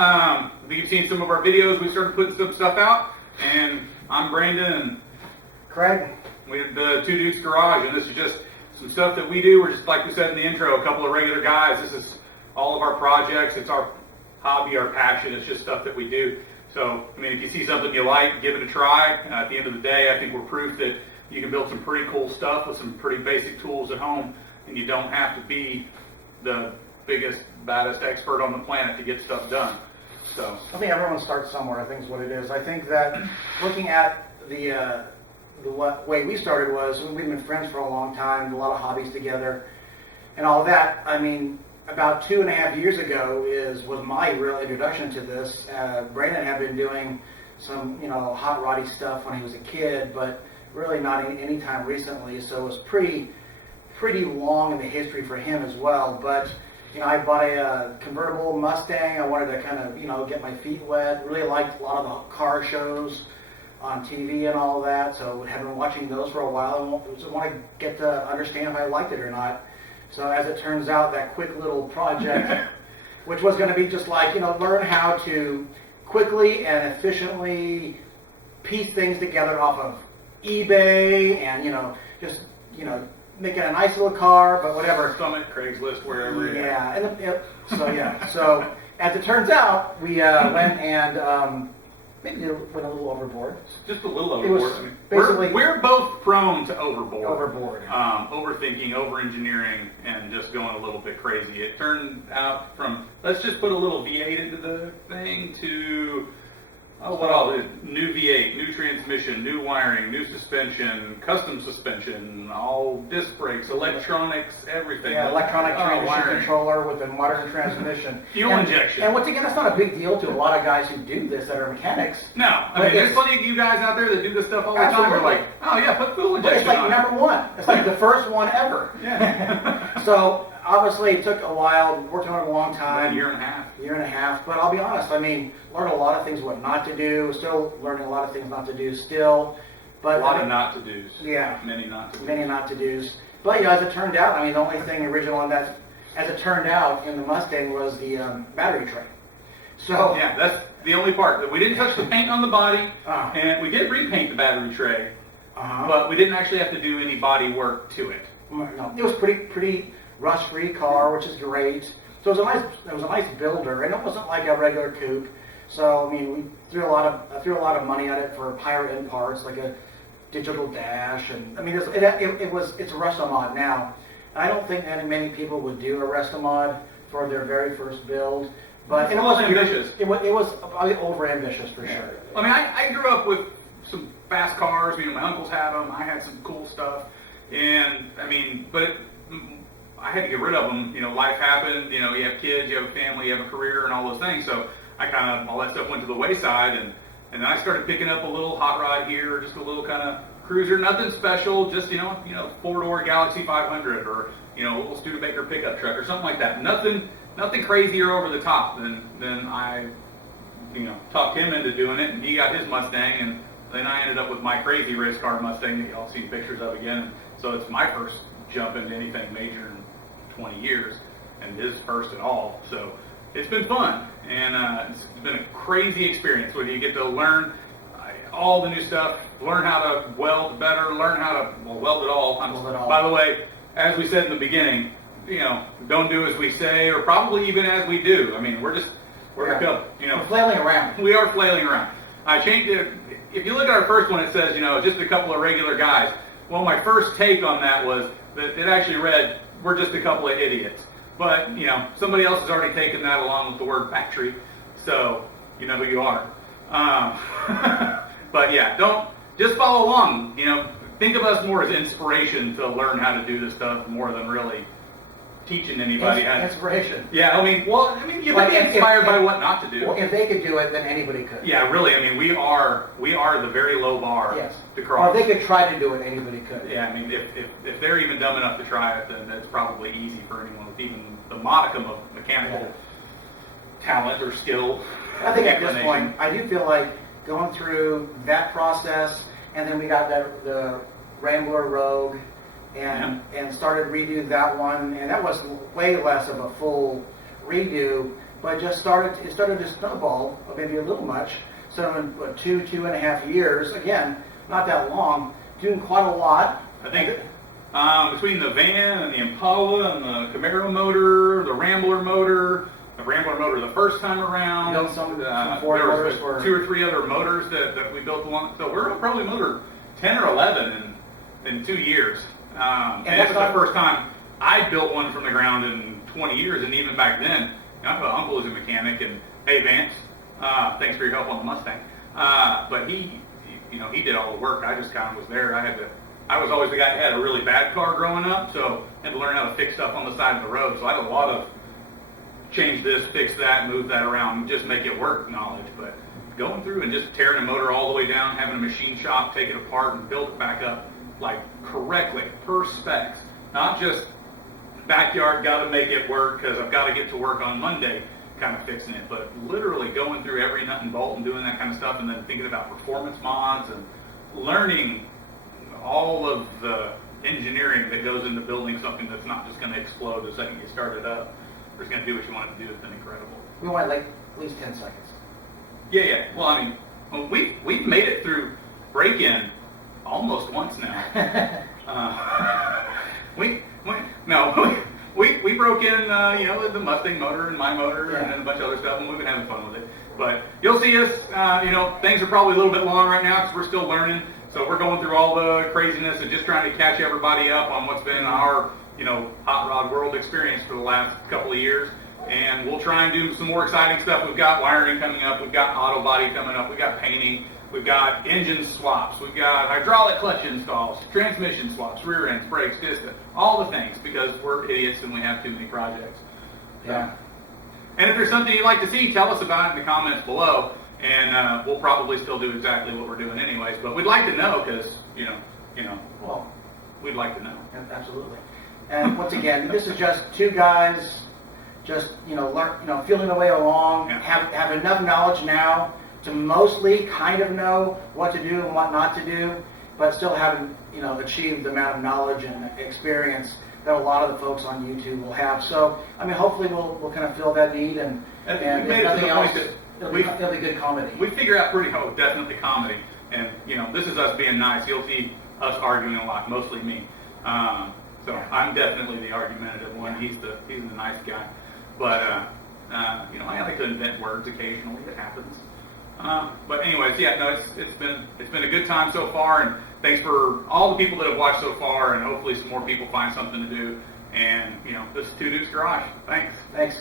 I think you've seen some of our videos. We started putting some stuff out, and I'm Brandon, and Craig. we have the Two Dukes Garage, and this is just some stuff that we do. We're just, like we said in the intro, a couple of regular guys. This is all of our projects. It's our hobby, our passion. It's just stuff that we do. So, I mean, if you see something you like, give it a try. At the end of the day, I think we're proof that you can build some pretty cool stuff with some pretty basic tools at home, and you don't have to be the biggest, baddest expert on the planet to get stuff done. So I think everyone starts somewhere, I think is what it is. I think that looking at the way we started was, we've been friends for a long time, a lot of hobbies together, and all that. I mean, about 2.5 years ago was my real introduction to this. Brandon had been doing some, hot roddy stuff when he was a kid, but really not any time recently. So it was pretty long in the history for him as well. But I bought a convertible Mustang. I wanted to kind of get my feet wet. Really liked a lot of the car shows on TV and all that. So have been watching those for a while and just want to get to understand if I liked it or not. So as it turns out, that quick little project, which was going to be just like, learn how to quickly and efficiently piece things together off of eBay and, just, making a nice little car, but whatever. Summit, Craigslist, wherever. Yeah. So as it turns out, we went and maybe went a little overboard. Just a little overboard. I mean, we're both prone to overboard. Overthinking, over-engineering, and just going a little bit crazy. It turned out from, let's just put a little V8 into the thing, to, new V8, new transmission, new wiring, new suspension, custom suspension, all disc brakes, electronics, everything. Yeah, electronic transmission controller with a modern transmission. Fuel injection. And once again, that's not a big deal to a lot of guys who do this that are mechanics. No, I mean, there's plenty of you guys out there that do this stuff all the time. You're like, oh yeah, put fuel injection But it's like on number one. It's like the first one ever. Yeah. So obviously it took a while, worked on it a long time. A year and a half. But I'll be honest, I mean, learned a lot of things what not to do, still learning a lot of things not to do still. But a lot of not to do's. Yeah. Many not to do's. Many not to do's. But as it turned out, I mean, the only thing original on that, as it turned out in the Mustang, was the battery tray. So yeah, that's the only part. That we didn't touch the paint on the body, and we did repaint the battery tray, but we didn't actually have to do any body work to it. No, it was pretty rust-free car, which is great. So it was a nice builder, and it wasn't like a regular coupe. So I mean, we threw a lot of money at it for higher end parts, like a digital dash, and I mean, it's a resto mod now. And I don't think that many people would do a resto mod for their very first build, but it was ambitious. It was over ambitious for sure. I mean, I grew up with some fast cars. My uncles had them. I had some cool stuff, and I mean, but I had to get rid of them. Life happened. You have kids, you have a family, you have a career, and all those things. So all that stuff went to the wayside, and then I started picking up a little hot rod here, just a little kind of cruiser, nothing special, just 4-door Galaxy 500 or a little Studebaker pickup truck or something like that. Nothing crazier over the top than I talked him into doing it, and he got his Mustang, and then I ended up with my crazy race car Mustang that y'all see pictures of again. So it's my first jump into anything major in 20 years, and his first at all. So it's been fun, and it's been a crazy experience where you get to learn all the new stuff, learn how to weld better, learn how to weld it all. By the way, as we said in the beginning, don't do as we say, or probably even as we do. I mean, we're flailing around. We are flailing around. I changed it. If you look at our first one, it says, just a couple of regular guys. Well, my first take on that was that it actually read, we're just a couple of idiots. But, somebody else has already taken that along with the word factory, so you know who you are. But yeah, just follow along. Think of us more as inspiration to learn how to do this stuff more than really teaching anybody. Inspiration. Yeah, you can be inspired by what not to do. Well, if they could do it, then anybody could. Yeah, really. We are the very low bar to cross. Or if they could try to do it, anybody could. Yeah, if they're even dumb enough to try it, then that's probably easy for anyone with even the modicum of mechanical talent or skill. I think at this point, I do feel like going through that process, and then we got the Rambler Rogue, and started redo that one, and that was way less of a full redo but it started to snowball, maybe a little much. So in 2.5 years, again, not that long, doing quite a lot. I think between the van and the Impala and the Camaro motor, the Rambler motor the first time around, Built some there Ford motors was for 2 or 3 other motors that we built along. So we're on probably motor 10 or 11 in 2 years. And that's the first time I built one from the ground in 20 years. And even back then, I have an uncle who's a mechanic, and hey Vance, thanks for your help on the Mustang. But he did all the work. I just kind of was there. I was always the guy who had a really bad car growing up, so I had to learn how to fix stuff on the side of the road. So I had a lot of change this, fix that, move that around, just make it work knowledge. But going through and just tearing a motor all the way down, having a machine shop take it apart and build it back up like correctly, per specs, not just backyard, got to make it work because I've got to get to work on Monday kind of fixing it, but literally going through every nut and bolt and doing that kind of stuff, and then thinking about performance mods and learning all of the engineering that goes into building something that's not just going to explode the second you start it up, or it's going to do what you want it to do. It's been incredible. We want like at least 10 seconds. Yeah. Well, I mean, we've made it through break-in almost once now. We broke in, the Mustang motor and my motor and then a bunch of other stuff, and we've been having fun with it. But you'll see us, things are probably a little bit long right now because we're still learning. So we're going through all the craziness and just trying to catch everybody up on what's been our, hot rod world experience for the last couple of years. And we'll try and do some more exciting stuff. We've got wiring coming up. We've got auto body coming up. We've got painting. We've got engine swaps. We've got hydraulic clutch installs, transmission swaps, rear ends, brakes, all the things, because we're idiots and we have too many projects. Yeah. And if there's something you'd like to see, tell us about it in the comments below, and we'll probably still do exactly what we're doing anyways. But we'd like to know because, Well, we'd like to know. absolutely. And once again, this is just two guys, just learn, feeling their way along, Yeah. have enough knowledge now to mostly kind of know what to do and what not to do, but still haven't, achieved the amount of knowledge and experience that a lot of the folks on YouTube will have. So, I mean, hopefully we'll kind of fill that need, and we've if made it to nothing the else, point that it'll be good comedy. we figure out definitely comedy. And, this is us being nice. You'll see us arguing a lot, mostly me. So I'm definitely the argumentative one. He's the nice guy. But, I like to invent words occasionally. It happens. But anyways, it's been a good time so far, and thanks for all the people that have watched so far, and hopefully some more people find something to do. And, this is Two Dudes Garage. Thanks. Thanks.